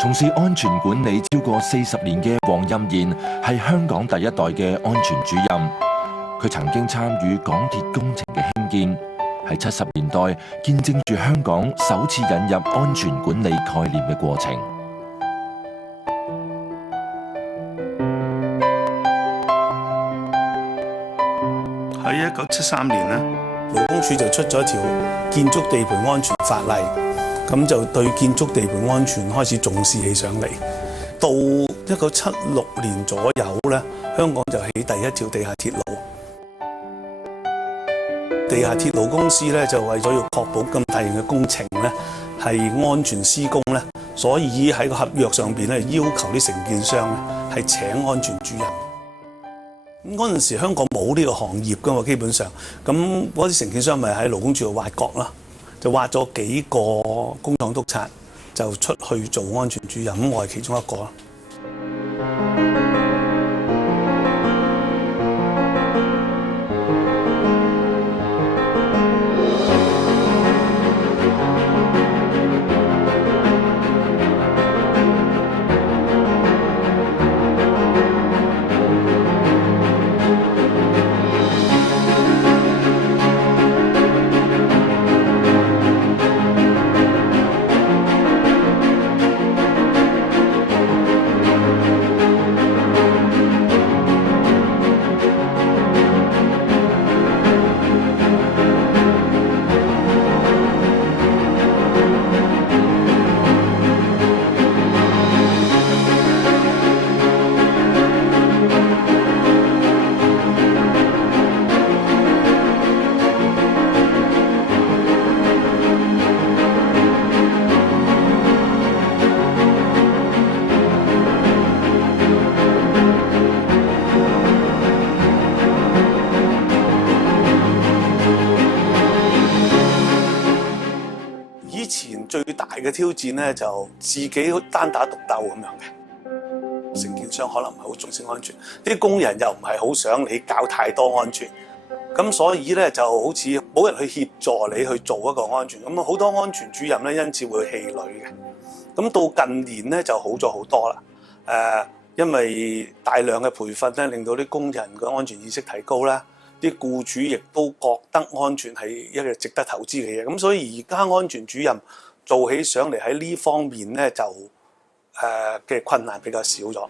從事安全管理超過40年嘅黃欽賢係香港第一代嘅安全主任。佢曾經參與港鐵工程嘅興建，喺70年代見證住香港首次引入安全管理概念嘅過程。喺1973年咧，勞工處就出咗一條建築地盤安全法例，咁就對建築地盤安全開始重視起上嚟。到1976年左右咧，香港就起第一條地下鐵路。地下鐵路公司咧就為咗要確保咁大型嘅工程咧係安全施工咧，所以喺個合約上邊咧要求啲承建商咧係請安全主任。咁嗰陣時香港冇呢個行業噶嘛，基本上咁嗰啲承建商咪喺勞工處度挖角啦，就挖咗幾個工廠督察就出去做安全主任，咁我係其中一個啦。最大嘅挑戰咧就自己單打獨鬥咁樣嘅，承建商可能唔係好重視安全，啲工人又唔係好想你搞太多安全，咁所以咧就好似冇人去協助你去做一個安全，咁好多安全主任咧因此會氣餒嘅。咁到近年咧就好咗好多啦，因為大量嘅培訓咧令到啲工人嘅安全意識提高啦，啲僱主亦都覺得安全係一個值得投資嘅嘢，咁所以而家安全主任做起上嚟喺呢方面咧就嘅困難比較少咗。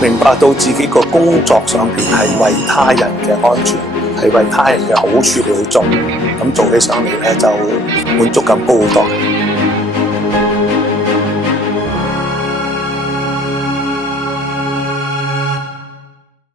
明白到自己個工作上邊係為他人嘅安全，係為他人嘅好處嚟去做，咁做起上嚟咧就滿足感高好多。